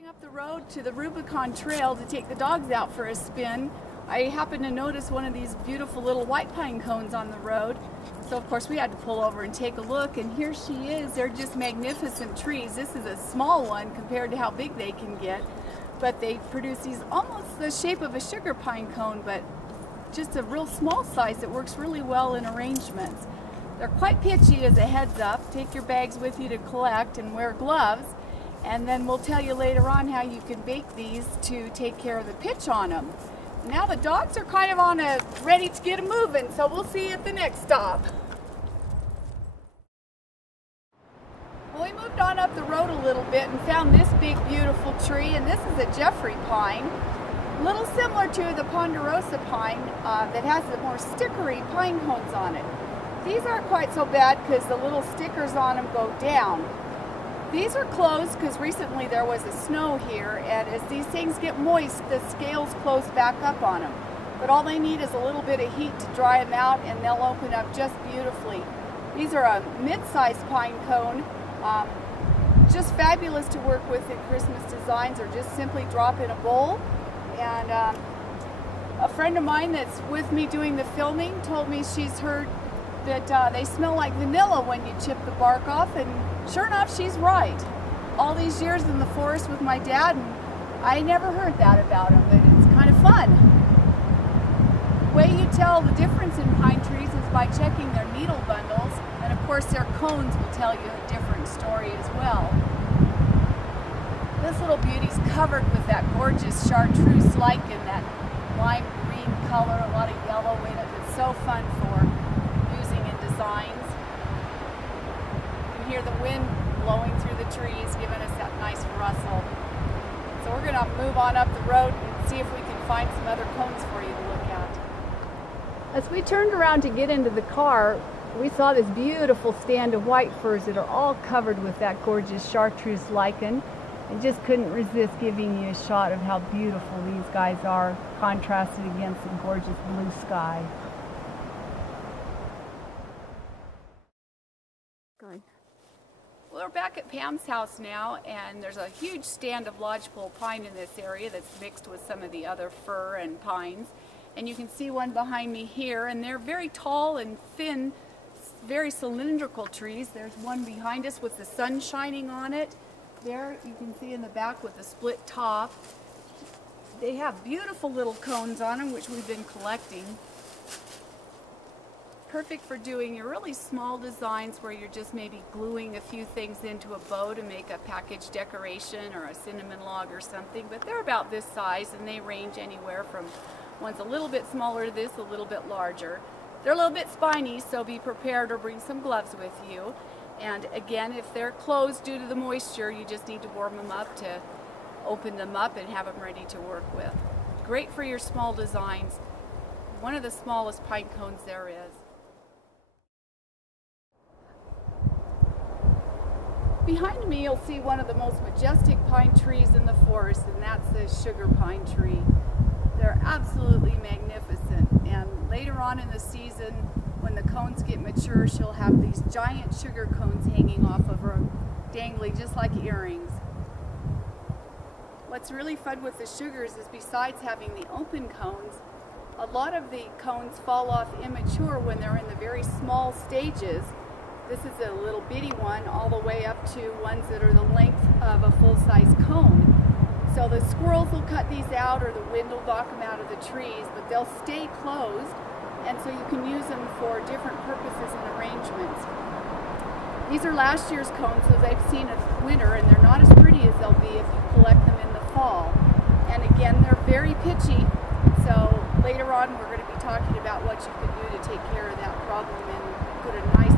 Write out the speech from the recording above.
Driving up the road to the Rubicon Trail to take the dogs out for a spin, I happened to notice one of these beautiful little white pine cones on the road. So of course we had to pull over and take a look, and here she is. They're just magnificent trees. This is a small one compared to how big they can get, but they produce these almost the shape of a sugar pine cone, but just a real small size that works really well in arrangements. They're quite pitchy as a heads up. Take your bags with you to collect and wear gloves. And then we'll tell you later on how you can bake these to take care of the pitch on them. Now the dogs are kind of ready to get them moving, so we'll see you at the next stop. Well, we moved on up the road a little bit and found this big beautiful tree, and this is a Jeffrey pine. A little similar to the ponderosa pine that has the more stickery pine cones on it. These aren't quite so bad because the little stickers on them go down. These are closed because recently there was a snow here, and as these things get moist, the scales close back up on them. But all they need is a little bit of heat to dry them out, and they'll open up just beautifully. These are a mid-sized pine cone, just fabulous to work with in Christmas designs, or just simply drop in a bowl. And a friend of mine that's with me doing the filming told me she's heard that they smell like vanilla when you chip the bark off, and sure enough, she's right. All these years in the forest with my dad, and I never heard that about them, but it's kind of fun. The way you tell the difference in pine trees is by checking their needle bundles, and of course their cones will tell you a different story as well. This little beauty's covered with that gorgeous chartreuse lichen, that lime green color, a lot of yellow in it. It's so fun for using in designs. You can hear the wind blowing through the trees, giving us that nice rustle. So we're going to move on up the road and see if we can find some other cones for you to look at. As we turned around to get into the car, we saw this beautiful stand of white firs that are all covered with that gorgeous chartreuse lichen. I just couldn't resist giving you a shot of how beautiful these guys are, contrasted against the gorgeous blue sky. Well, we're back at Pam's house now, and there's a huge stand of lodgepole pine in this area that's mixed with some of the other fir and pines. And you can see one behind me here, and they're very tall and thin, very cylindrical trees. There's one behind us with the sun shining on it. There you can see in the back with the split top. They have beautiful little cones on them, which we've been collecting. Perfect for doing your really small designs where you're just maybe gluing a few things into a bow to make a package decoration or a cinnamon log or something. But they're about this size, and they range anywhere from one's a little bit smaller to this, a little bit larger. They're a little bit spiny, so be prepared or bring some gloves with you. And again, if they're closed due to the moisture, you just need to warm them up to open them up and have them ready to work with. Great for your small designs. One of the smallest pine cones there is. Behind me, you'll see one of the most majestic pine trees in the forest, and that's the sugar pine tree. They're absolutely magnificent, and later on in the season, when the cones get mature, she'll have these giant sugar cones hanging off of her, dangling just like earrings. What's really fun with the sugars is, besides having the open cones, a lot of the cones fall off immature when they're in the very small stages. This is a little bitty one, all the way up to ones that are the length of a full-size cone. So the squirrels will cut these out, or the wind will knock them out of the trees, but they'll stay closed, and so you can use them for different purposes and arrangements. These are last year's cones, so they've seen a winter, and they're not as pretty as they'll be if you collect them in the fall. And again, they're very pitchy, so later on we're going to be talking about what you can do to take care of that problem and put a nice